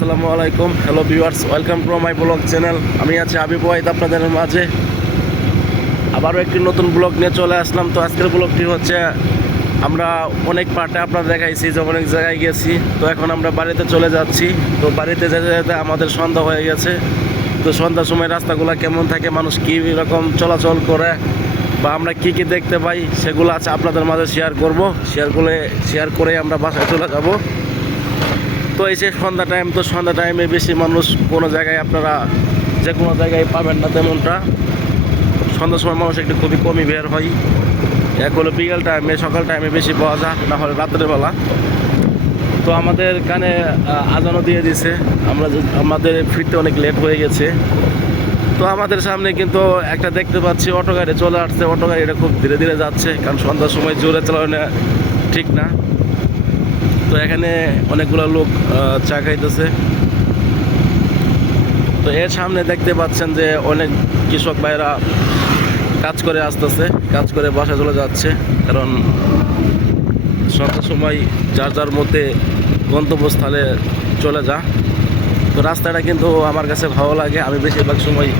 আসসালামু আলাইকুম। Hello viewers welcome to my blog channel আমি আছি আবিব ওয়াহিদ আপনাদের মাঝে। আবারও একটি নতুন ব্লগ নিয়ে চলে আসলাম। তো আজকের ব্লগটি হচ্ছে, আমরা অনেক পার্টে আপনার দেখাইছি, যে অনেক জায়গায় গেছি। তো এখন আমরা বাড়িতে চলে যাচ্ছি। তো বাড়িতে যেতে যেতে আমাদের সন্ধ্যা হয়ে গেছে। তো সন্ধ্যার সময় রাস্তাগুলো কেমন থাকে, মানুষ কী রকম চলাচল করে, বা আমরা কি কি দেখতে পাই, সেগুলো আছে আপনাদের মাঝে শেয়ার করব। শেয়ার করে শেয়ার করে আমরা বাসায় চলে যাব। তো এই যে সন্ধ্যা টাইম তো সন্ধ্যা টাইমে বেশি মানুষ কোনো জায়গায় আপনারা যে কোনো জায়গায় পাবেন না তেমনটা। সন্ধ্যার সময় মানুষ একটু খুবই কমই বের হয়। এক হলো বিকেল টাইমে সকাল টাইমে বেশি পাওয়া যায় না হলে রাত্রের বেলা। তো আমাদের কানে আহ, আজানও দিয়ে দিছে। আমরা আমাদের ফিরতে অনেক লেট হয়ে গেছে। তো আমাদের সামনে কিন্তু একটা দেখতে পাচ্ছি অটো গাড়ি চলে আসছে। অটো গাড়িটা খুব ধীরে ধীরে যাচ্ছে কারণ সন্ধ্যার সময় জোরে চালানো ঠিক না। তো এখানে অনেকগুলো লোক চা খাইতেছে। তো এর সামনে দেখতে পাচ্ছেন যে অনেক কৃষক ভাইরা কাজ করে আসতেছে, কাজ করে বাসা চলে যাচ্ছে। কারণ সন্ধ্যার সময় যার যার মধ্যে গন্তব্যস্থলে চলে যা। তো রাস্তাটা কিন্তু আমার কাছে ভালো লাগে। আমি বেশিরভাগ সময়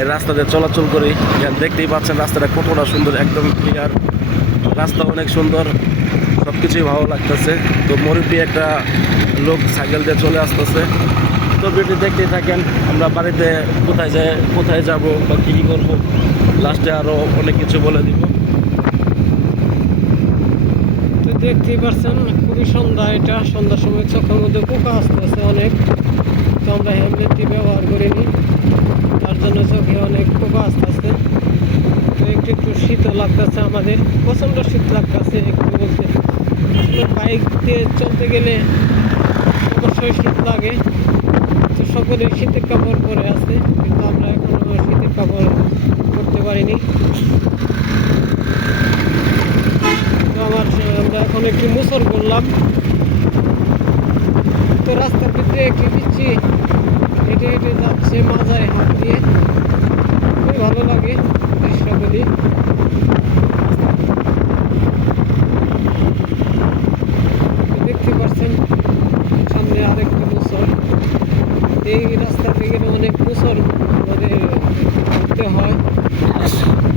এই রাস্তাতে চলাচল করি। দেখতেই পাচ্ছেন রাস্তাটা কতটা সুন্দর, একদম ক্লিয়ার রাস্তা অনেক সুন্দর। সব কিছুই ভালো লাগতেছে। তো মুরব্বী একটা লোক সাইকেল দিয়ে চলে আসতেছে। তো ভিডিও দেখতেই থাকেন, আমরা বাড়িতে কোথায় যাই কোথায় যাব বা কী কী করব, লাস্টে আরও অনেক কিছু বলে দিব। তো দেখতেই পারছেন, খুবই সন্ধ্যা এটা, সন্ধ্যার সময় চোখের মধ্যে পোকা আসতেছে অনেক। তো আমরা হেলমেটটি ব্যবহার করিনি, তার জন্য চোখে অনেক পোকা আসতেছে। একটু একটু শীতও লাগতেছে আমাদের, প্রচণ্ড শীত লাগতেছে, একটু বলতে। বাইক দিয়ে চলতে গেলে অবশ্যই শীত লাগে। তো সকলে শীতের কাপড় পরে আছে, কিন্তু আমরা এখনও শীতের কাপড় পরতে পারিনি। তো আমার, আমরা এখন একটু মুসর করলাম। তো রাস্তার ভিতরে একটু দিচ্ছি হেঁটে হেঁটে যাচ্ছে মাজায় হাত দিয়ে খুবই ভালো লাগে দৃশ্যগুলি দেখতে পাচ্ছেন, সামনে আরেকটি মুসর এই রাস্তা থেকে অনেক মুসর আমাদের ঘুরতে হয়।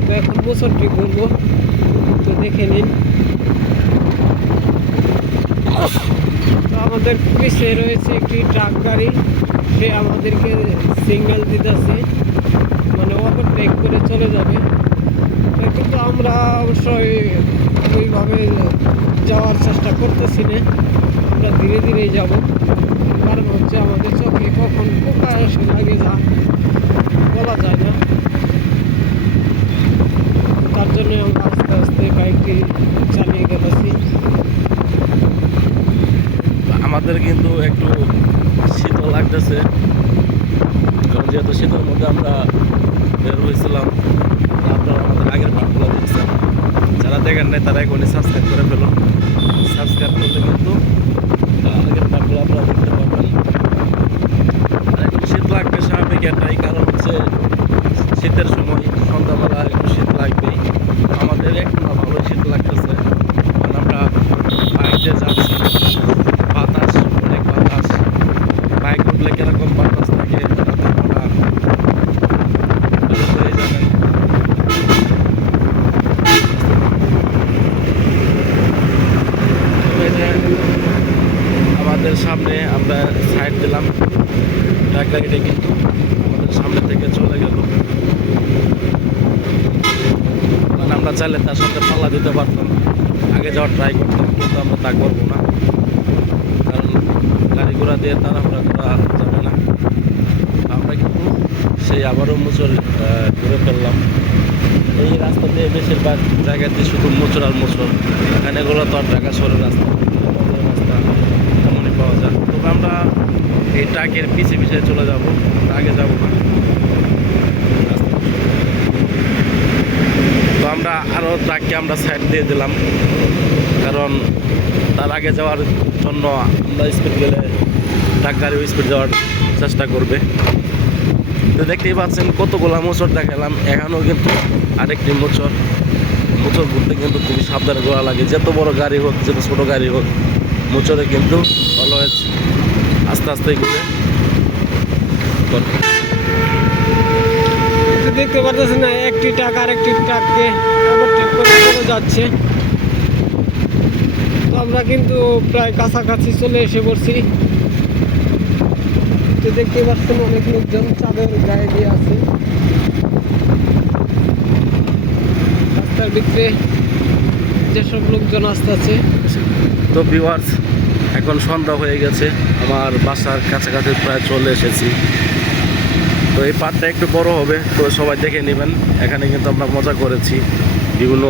তো এখন মুসরটি ঘুরবো তো দেখে নিন। আমাদের পিছে রয়েছে একটি ট্রাক গাড়ি, সে আমাদেরকে সিগন্যাল দিতেছে মানে ওভারটেক করে চলে যাবে তো কিন্তু আমরা অবশ্যই ওইভাবে যাওয়ার চেষ্টা করতেছি না। আমরা ধীরে ধীরে যাব। কারণ হচ্ছে আমাদের চোখে কখন এসে লাগে যা বলা যায় না। তার জন্য আমরা আস্তে আস্তে বাইকটি চালিয়ে গেতেছি। আমাদের কিন্তু একটু শীতল লাগতেছে। কারণ যেহেতু শীতের মধ্যে আমরা বের হয়েছিলাম আপনারা আমাদের আগের পাঠগুলো দেখছেন নাই তারা এখনই সাবস্ক্রাইব করে ফেলুন সাবস্ক্রাইব করলে কিন্তু আগের আপনারা দেখতে পাবেন শীত লাগবে স্বাভাবিক এটাই, কারণ হচ্ছে শীতের সময় সন্ধ্যাবেলা একটু শীত লাগবেই। আমাদের একটু ভালো শীত লাগতেছে। কারণ আমরা বাইক যাচ্ছি, বাতাস, অনেক বাতাস। বাইক উঠলে কীরকম বাতাস থাকে রাতের বেলা বুঝতেই জানেন তো এই যে আমাদের সামনে আমরা সাইড দিলাম। ট্রাক গাড়িটা কিন্তু আমাদের সামনে থেকে চলে গেল। কারণ আমরা চাইলে তার সাথে পাল্লা দিতে পারতাম। আগে যাওয়ার ট্রাই করতাম, কিন্তু আমরা তা করব না। কারণ গাড়ি ঘোড়া দিয়ে তাড়াহুড়া করা যাবে না। আমরা কিন্তু সেই আবারও মুচর ঘুরে ফেললাম। এই রাস্তা দিয়ে বেশিরভাগ জায়গাতে শুধু মোচর আর মোচর এখানে এগুলো তো আর ঢাকা শহরের রাস্তা। পাওয়া যায় তবে আমরা এই ট্রাকের পিছিয়ে পিছিয়ে চলে যাব। আগে যাব না। তো আমরা আরও ট্রাককে আমরা সাইড দিয়ে দিলাম। কারণ তার আগে যাওয়ার জন্য আমরা স্পিড গেলে ট্রাক গাড়িও স্পিড যাওয়ার চেষ্টা করবে। তো দেখতেই পাচ্ছেন কতগুলো মোচর দেখালাম। এখানেও কিন্তু আরেকটি মোচর মোচর ঘুরতে কিন্তু খুবই সাবধানে ঘোরা লাগে। যত বড় গাড়ি হোক, যত ছোটো গাড়ি হোক। মোচরে কিন্তু অলওয়েজ আস্তে আস্তে ঘুরে দেখতে পারতেছেন না, একটি ট্রাক আর একটি ট্রাককে করে যাচ্ছে। তো আমরা কিন্তু প্রায় কাছাকাছি চলে এসে পড়ছি। তো দেখতে পাচ্ছেন অনেক লোকজন চাঁদের গায়ে দিয়ে আছে। রাস্তার ভিতরে যেসব লোকজন আসতে আছে তো ভিউয়ার্স এখন সন্ধ্যা হয়ে গেছে। আমার বাসার কাছাকাছি প্রায় চলে এসেছি। তো এই পার্টটা একটু বড় হবে, তো সবাই দেখে নেবেন। এখানে কিন্তু আমরা মজা করেছি, বিভিন্ন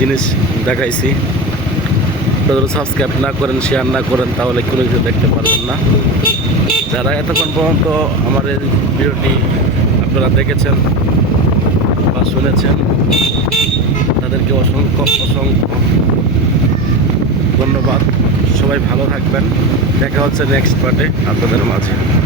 জিনিস দেখাইছি। যদি সাবস্ক্রাইব না করেন শেয়ার না করেন, তাহলে কোনো কিছু দেখতে পারবেন না। যারা এতক্ষণ পর্যন্ত আমার এই ভিডিওটি আপনারা দেখেছেন বা শুনেছেন, তাদেরকে অসংখ্য অসংখ্য ধন্যবাদ। সবাই ভালো থাকবেন। দেখা হচ্ছে নেক্সট পার্টে আপনাদের মাঝে।